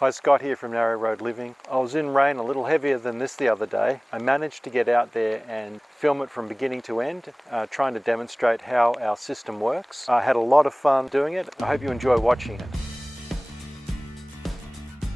Hi, Scott here from Narrow Road Living. I was in rain a little heavier than this the other day. I managed to get out there and film it from beginning to end, trying to demonstrate how our system works. I had a lot of fun doing it. I hope you enjoy watching it.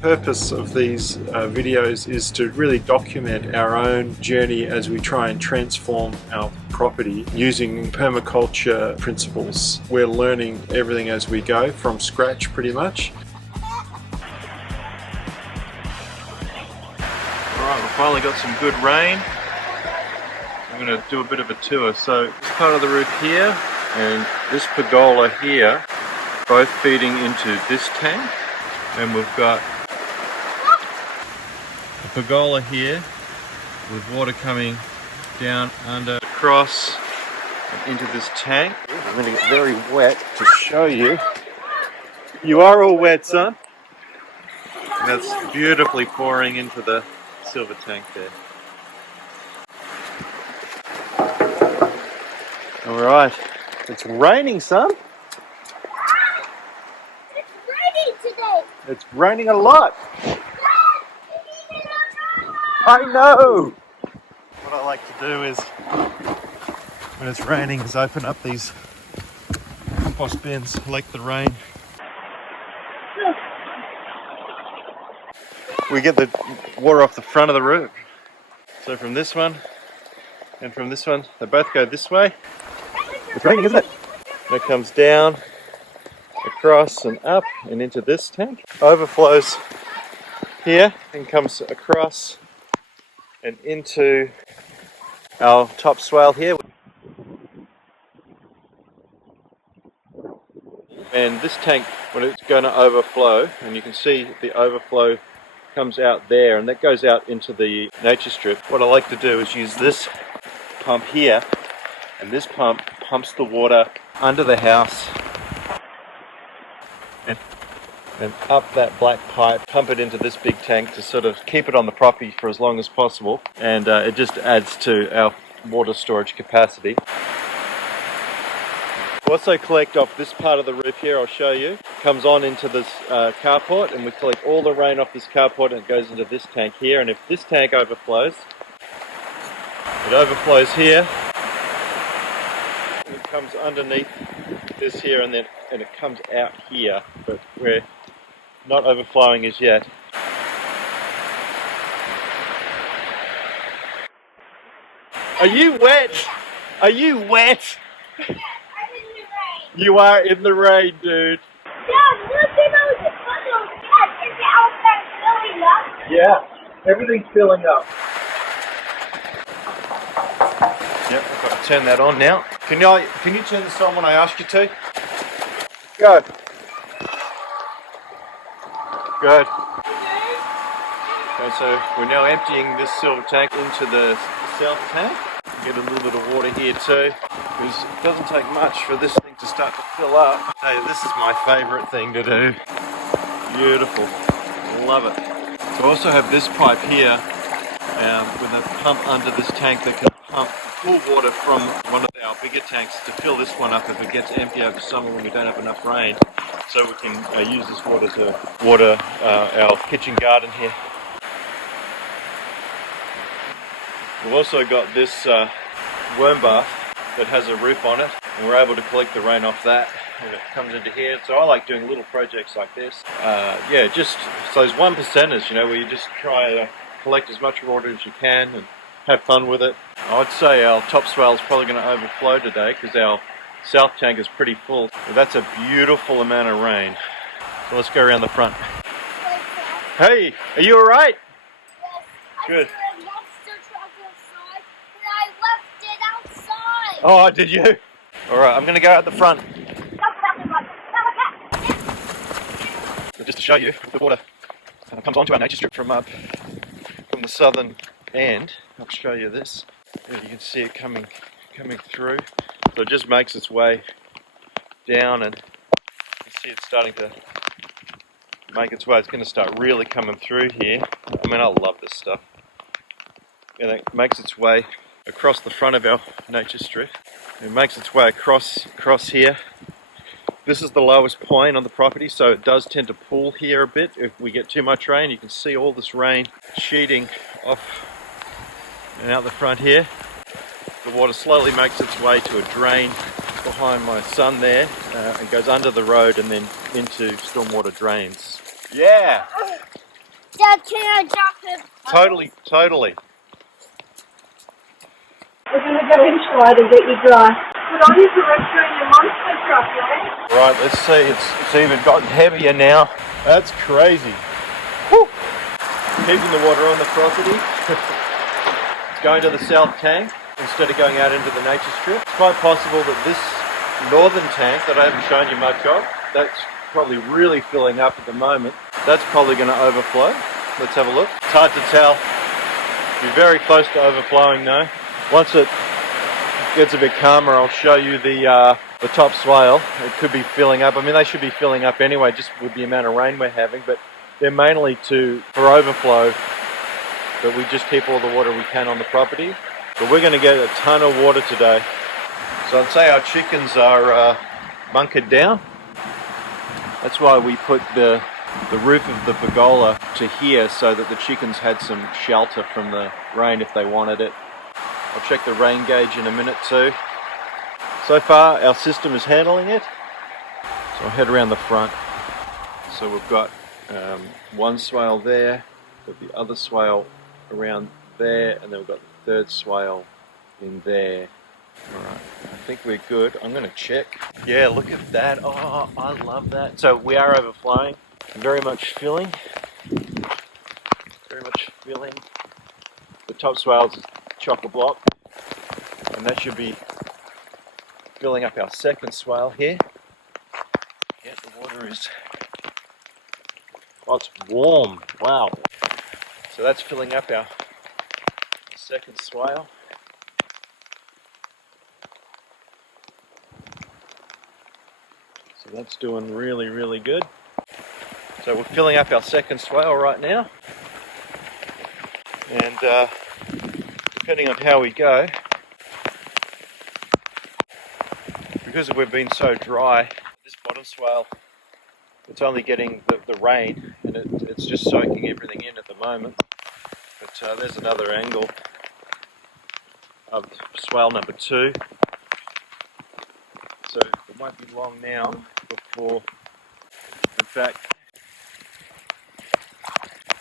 The purpose of these videos is to really document our own journey as we try and transform our property using permaculture principles. We're learning everything as we go from scratch pretty much. Alright, we finally got some good rain. I'm going to do a bit of a tour. So this part of the roof here and this pergola here, both feeding into this tank. And we've got a pergola here with water coming down under, across and into this tank. I'm going to get very wet to show you. You are all wet, son. And that's beautifully pouring into the silver tank there. Alright, it's raining, son. It's raining today. It's raining a lot. I know. What I like to do is, when it's raining, is open up these compost bins, collect the rain. We get the water off the front of the roof. So from this one and from this one, they both go this way. It's raining, isn't it? And it comes down, across and up and into this tank. Overflows here and comes across and into our top swale here. And this tank, when it's going to overflow, and you can see the overflow comes out there and that goes out into the nature strip. What I like to do is use this pump here, and this pump pumps the water under the house and up that black pipe, pump it into this big tank to sort of keep it on the property for as long as possible, and it just adds to our water storage capacity. Also collect off this part of the roof here, I'll show you. Comes on into this carport, and we collect all the rain off this carport and it goes into this tank here. And if this tank overflows, it overflows here. And it comes underneath this here and it comes out here, but we're not overflowing as yet. Are you wet? Are you wet? You are in the rain, dude. Yeah, everything's filling up. Yep, I've got to turn that on now. Can you turn this on when I ask you to? Go. Good. Okay, so we're now emptying this silver tank into the south tank. Get a little bit of water here too, because it doesn't take much for this thing to start to fill up. Hey, this is my favourite thing to do. Beautiful. Love it. So I also have this pipe here with a pump under this tank that can pump full water from one of our bigger tanks to fill this one up if it gets empty over summer when we don't have enough rain. So we can use this water to water our kitchen garden here. We've also got this worm bath that has a roof on it, and we're able to collect the rain off that, and it comes into here. So I like doing little projects like this. Yeah, just those 1%ers, you know, where you just try to collect as much water as you can and have fun with it. I'd say our top swale is probably going to overflow today because our south tank is pretty full. But that's a beautiful amount of rain. So let's go around the front. Hey, are you alright? Yes. Good. Oh, did you? Alright, I'm going to go out the front. Just to show you, the water comes onto our nature strip from the southern end. I'll show you this. You can see it coming through. So it just makes its way down, and you can see it's starting to make its way. It's going to start really coming through here. I mean, I love this stuff. And it makes its way across the front of our nature strip. It makes its way across here This is the lowest point on the property, so it does tend to pool here a bit if we get too much rain. You can see all this rain sheeting off and out the front here. The water slowly makes its way to a drain behind my son there and goes under the road and then into stormwater drains. Yeah, Dad, can I drop him? totally. We're going to go inside and get you dry. Put on your director and your monster truck, eh? Right, let's see, it's even gotten heavier now. That's crazy. Woo. Keeping the water on the property. It's going to the south tank instead of going out into the nature strip. It's quite possible that this northern tank that I haven't shown you much of, that's probably really filling up at the moment. That's probably going to overflow. Let's have a look. It's hard to tell. Be very close to overflowing though. Once it gets a bit calmer, I'll show you the top swale. It could be filling up. I mean, they should be filling up anyway, just with the amount of rain we're having, but they're mainly for overflow, but we just keep all the water we can on the property. But we're going to get a ton of water today. So I'd say our chickens are bunkered down. That's why we put the roof of the pergola to here so that the chickens had some shelter from the rain if they wanted it. I'll check the rain gauge in a minute too. So far our system is handling it. So I'll head around the front. So we've got one swale there, got the other swale around there, and then we've got the third swale in there. Alright, I think we're good. I'm going to check. Yeah, look at that. Oh, I love that. So we are overflowing. Very much filling. Very much filling. The top swale's chock-a-block. And that should be filling up our second swale here. Yeah, the water is... Oh, it's warm. Wow. So that's filling up our second swale. So that's doing really, really good. So we're filling up our second swale right now. And depending on how we go, because we've been so dry, this bottom swale, it's only getting the rain and it's just soaking everything in at the moment. But there's another angle of swale number 2. So it won't be long now before, in fact,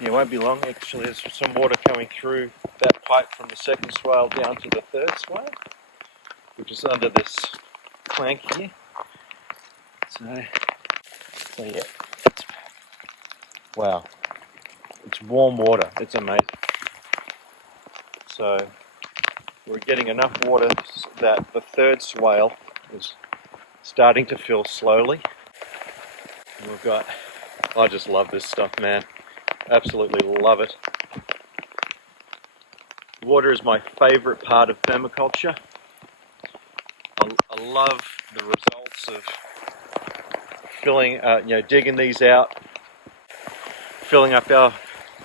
yeah, it won't be long actually. There's some water coming through that pipe from the second swale down to the third swale, which is under this plank here. So yeah, wow, it's warm water. It's amazing. So we're getting enough water that the third swale is starting to fill slowly. And we've got, I just love this stuff, man. Absolutely love it. Water is my favorite part of permaculture. I love the results of filling, digging these out, filling up our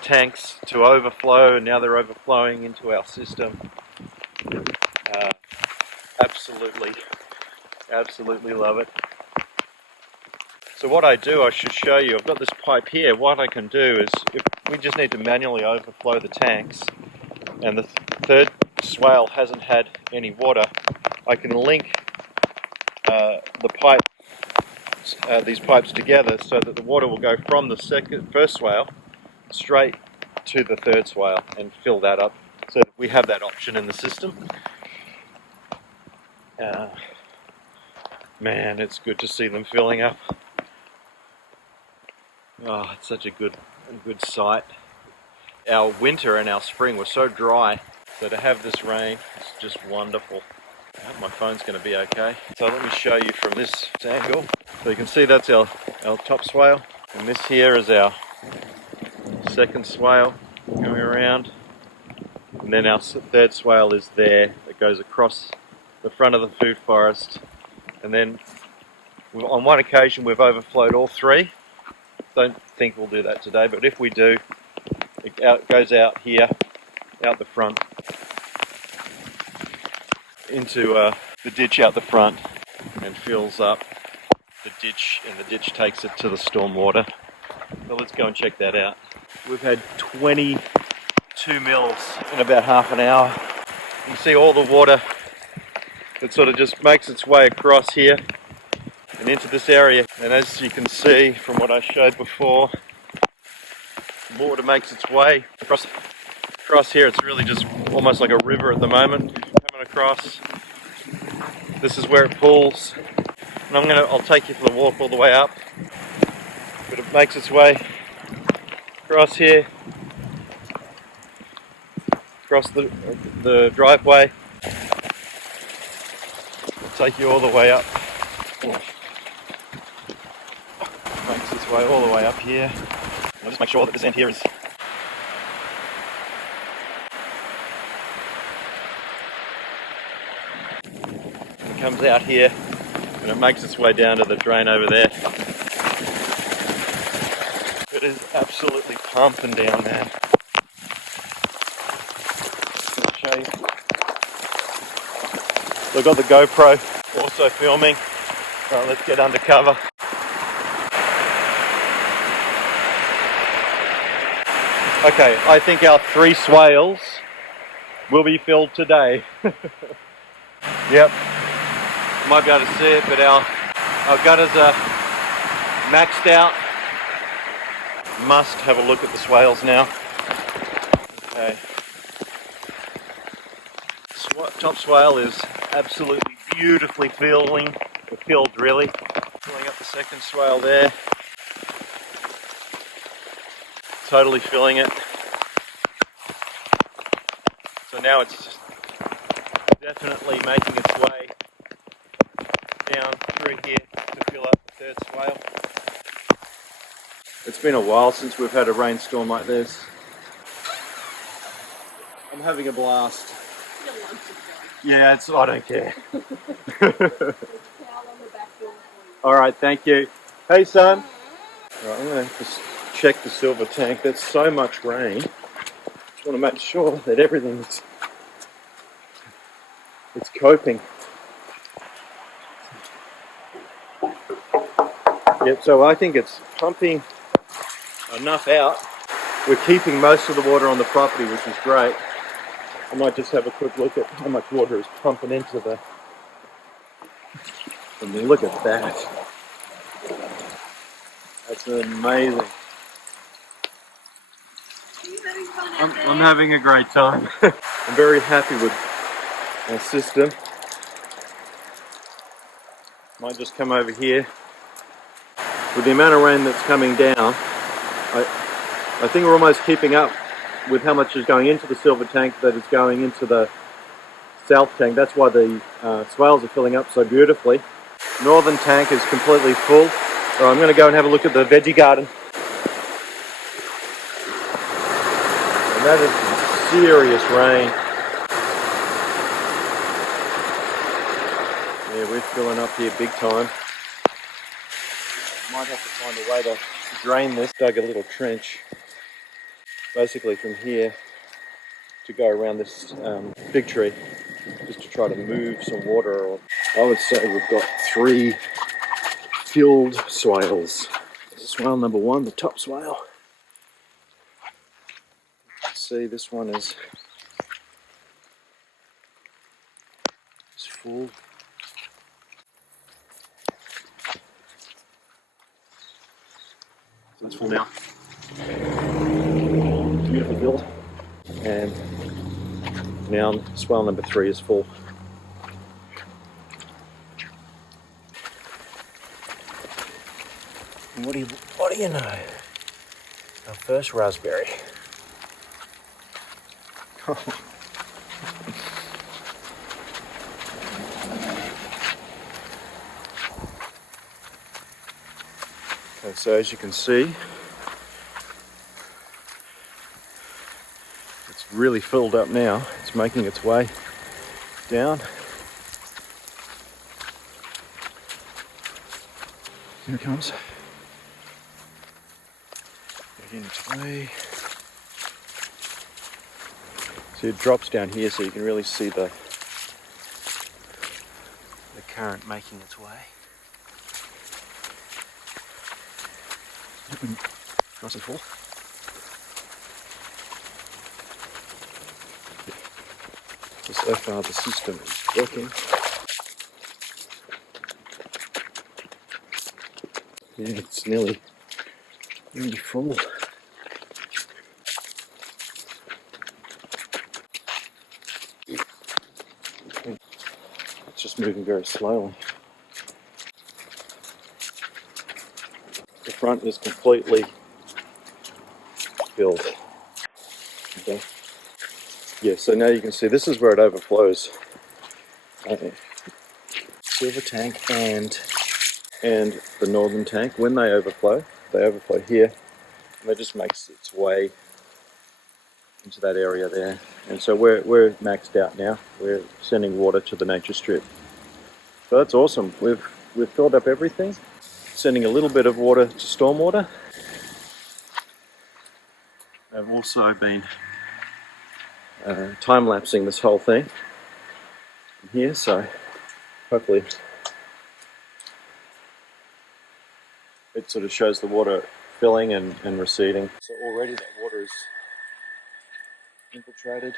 tanks to overflow, and now they're overflowing into our system. Absolutely love it. So what I do, I should show you, I've got this pipe here. What I can do is, if we just need to manually overflow the tanks, and the third swale hasn't had any water, I can link these pipes together so that the water will go from the first swale straight to the third swale and fill that up, so that we have that option in the system. Man, it's good to see them filling up. Oh, it's such a good sight. Our winter and our spring were so dry, so to have this rain is just wonderful. I hope my phone's going to be okay. So let me show you from this angle. So you can see that's our top swale, and this here is our second swale going around, and then our third swale is there. It goes across the front of the food forest, and then on one occasion we've overflowed all 3. Don't think we'll do that today, but if we do, it goes out here, out the front, into the ditch out the front, and fills up. the ditch, and the ditch takes it to the stormwater. So let's go and check that out. We've had 22 mils in about half an hour. You can see all the water that sort of just makes its way across here and into this area. And as you can see from what I showed before, the water makes its way across here. It's really just almost like a river at the moment coming across. This is where it pools. And I'll take you for the walk all the way up. But it makes its way across here, across the driveway. I'll take you all the way up. Makes its way all the way up here. I'll just make sure that this end here is it comes out here and it makes its way down to the drain over there. It is absolutely pumping down, man. I'll show you. So I've got the GoPro also filming. Alright, let's get under cover. Okay, I think our 3 swales will be filled today. Yep. You might be able to see it, but our gutters are maxed out. Must have a look at the swales now. Okay. Top swale is absolutely beautifully filled really. Filling up the second swale there. Totally filling it. So now it's just definitely making its way down through here to fill up the third swale. It's been a while since we've had a rainstorm like this. I'm having a blast. Yeah, I don't care. Alright, thank you. Hey son. Alright, I'm going to just check the silver tank. There's so much rain. Just want to make sure that everything's coping. Yep, so I think it's pumping enough out. We're keeping most of the water on the property, which is great. I might just have a quick look at how much water is pumping into the... I mean, look at that. That's amazing. I'm having a great time. I'm very happy with our system. Might just come over here. With the amount of rain that's coming down, I think we're almost keeping up with how much is going into the silver tank that is going into the south tank. That's why the swales are filling up so beautifully. Northern tank is completely full. So I'm going to go and have a look at the veggie garden. And that is some serious rain. Yeah, we're filling up here big time. Might have to find a way to drain this. Dug a little trench basically from here to go around this fig tree just to try to move some water. I would say we've got 3 filled swales. This is swale number 1, the top swale. You can see this one is full. So that's full now. Beautifully filled. And now swale number 3 is full. And what do you know? Our first raspberry. Okay, so as you can see, it's really filled up now. It's making its way down. Here it comes. Making its way. See, it drops down here so you can really see the current making its way. Nice and full. So far the system is working. Yeah, it's nearly full. It's just moving very slowly. The front is completely filled. Okay. Yeah, so now you can see this is where it overflows. Silver tank and the northern tank, when they overflow here, and it just makes its way into that area there. And so we're maxed out now. We're sending water to the nature strip. So that's awesome. We've filled up everything. Sending a little bit of water to stormwater. I've also been time-lapsing this whole thing here, so hopefully it sort of shows the water filling and receding. So already that water is infiltrated.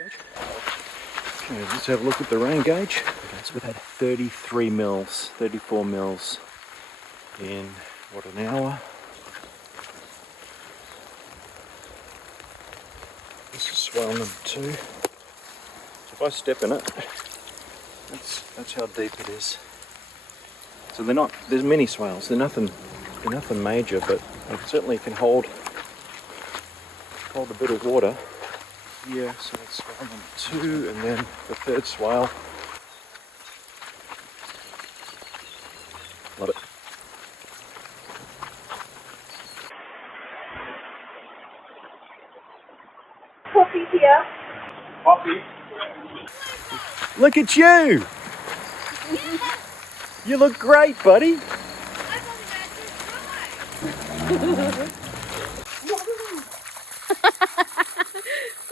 Okay, let's have a look at the rain gauge. Okay, so we've had 33 mils, 34 mils in what, an hour? This is swale number 2. So if I step in it, that's how deep it is. So there's mini swales. They're nothing major, but it certainly can hold a bit of water. Here, so that's swale number 2, and then the third swale. Love it. Coffee here. Coffee. Look at you! You look great, buddy.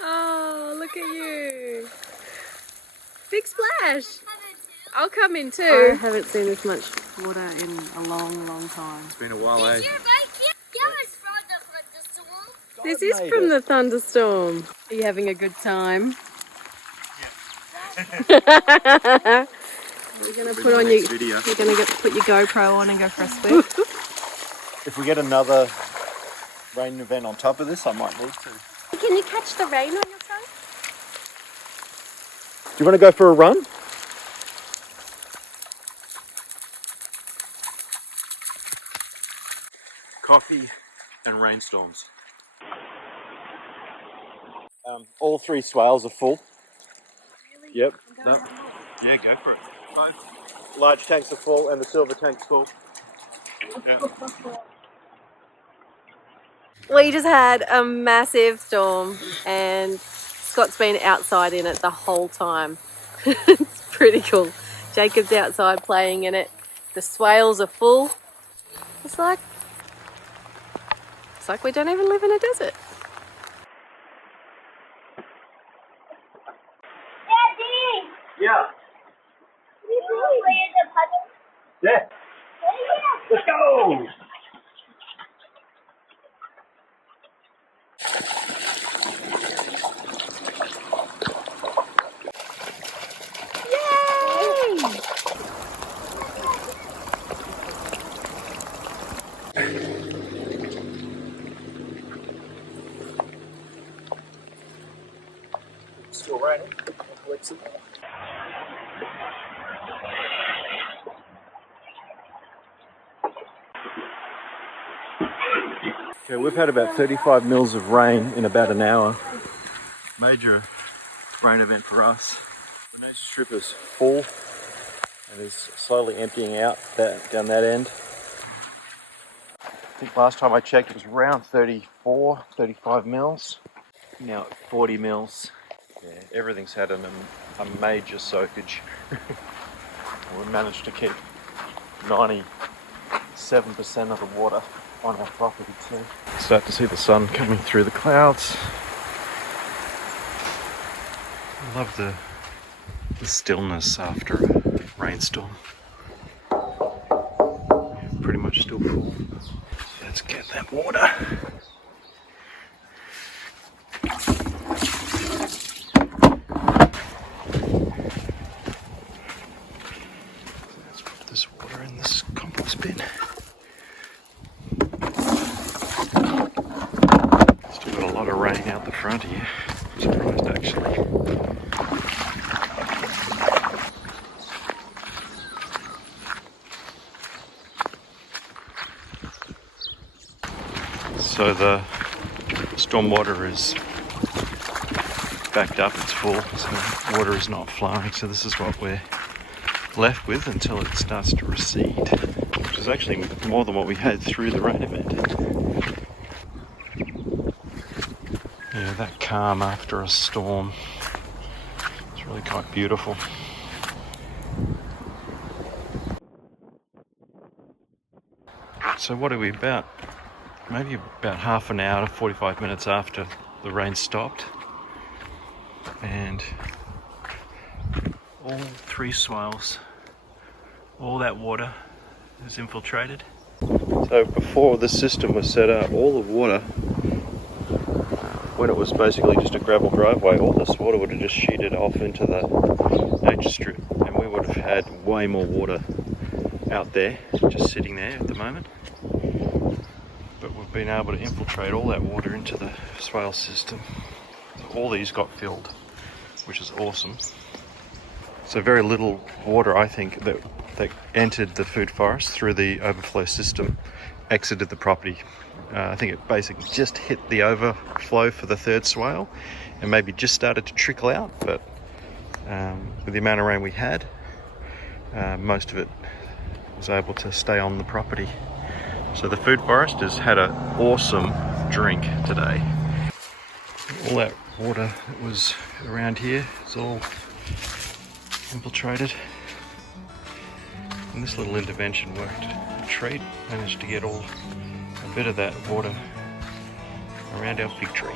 Oh, look at you. Big splash. I'll come in too. I haven't seen this much water in a long, long time. It's been a while, eh? This is from the thunderstorm. Are you having a good time? Yeah. You're gonna put on your video. You're gonna put your GoPro on and go for a swim. If we get another rain event on top of this, I might need to. Can you catch the rain on your phone? Do you want to go for a run? Coffee and rainstorms. All 3 swales are full. Really? Yep. No. Yeah, go for it. Both large tanks are full and the silver tank's full. Yeah. We just had a massive storm and Scott's been outside in it the whole time. It's pretty cool. Jacob's outside playing in it. The swales are full. It's like we don't even live in a desert. Daddy! Yeah. Can you play the puzzle? Yeah. Let's go. Still raining. Okay, we've had about 35 mils of rain in about an hour. Major rain event for us. The nature strip is full and is slowly emptying out down that end. I think last time I checked it was around 34, 35 mils. Now at 40 mils. Yeah, everything's had a major soakage. We managed to keep 97% of the water on our property too. Start to see the sun coming through the clouds. I love the stillness after a rainstorm. Yeah, pretty much still full. So Let's get that water. Let's put this water in this compost bin. Still got a lot of rain out the front here. I'm surprised actually. So the storm water is backed up, it's full, so water is not flowing. So this is what we're left with until it starts to recede, which is actually more than what we had through the rain event. Yeah, that calm after a storm, it's really quite beautiful. So what are we about? Maybe about half an hour, 45 minutes after the rain stopped, and all 3 swales, all that water is infiltrated. So before the system was set up, all the water, when it was basically just a gravel driveway, all this water would have just sheeted off into the nature strip, and we would have had way more water out there, just sitting there at the moment. But we've been able to infiltrate all that water into the swale system. So all these got filled, which is awesome. So very little water, I think, that entered the food forest through the overflow system exited the property. I think it basically just hit the overflow for the 3rd swale and maybe just started to trickle out, but with the amount of rain we had, most of it was able to stay on the property. So the food forest has had an awesome drink today. All that water that was around here is all infiltrated. And this little intervention worked a treat. Managed to get a bit of that water around our fig tree.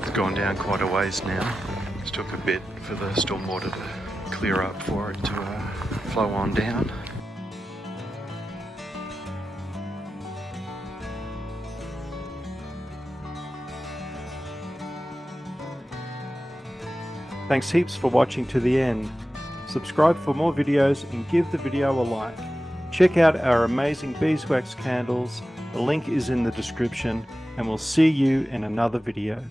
It's gone down quite a ways now. It took a bit for the storm water to clear up for it to flow on down. Thanks heaps for watching to the end. Subscribe for more videos and give the video a like. Check out our amazing beeswax candles. The link is in the description, and we'll see you in another video.